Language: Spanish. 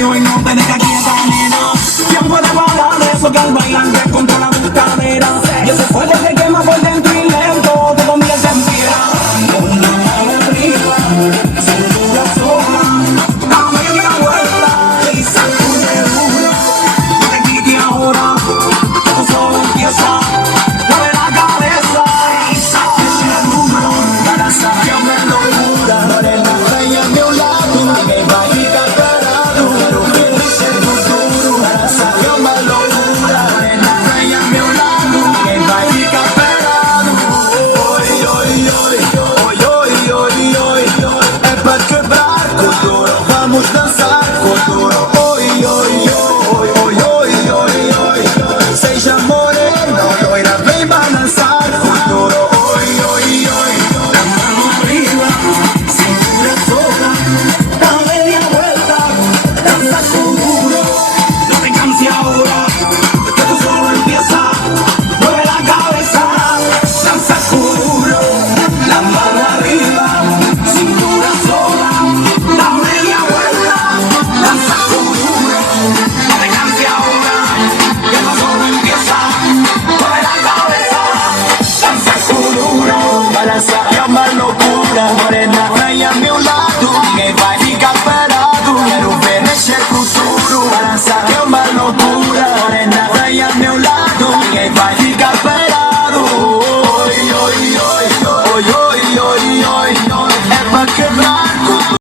frío y no te deja quieta, nena. Tiempo de parar eso que al bailante contra la cadera. Y ese fuego te quema por dentro y lento te convierte en piedra. Una arriba, cintura sola, dame una vuelta y sacude duro. No te quites ahora, todo solo empieza. Mueve la cabeza y sacude duro. Para sacarme locura, morena, ven a mi lado, que va a ficar parado. Pero que dice el futuro, para sacarme locura, morena, ven a mi lado, que va a ficar parado. Hoy, hoy, hoy, hoy, hoy, hoy, hoy, hoy, é pra quebrar, agora vamos dançar.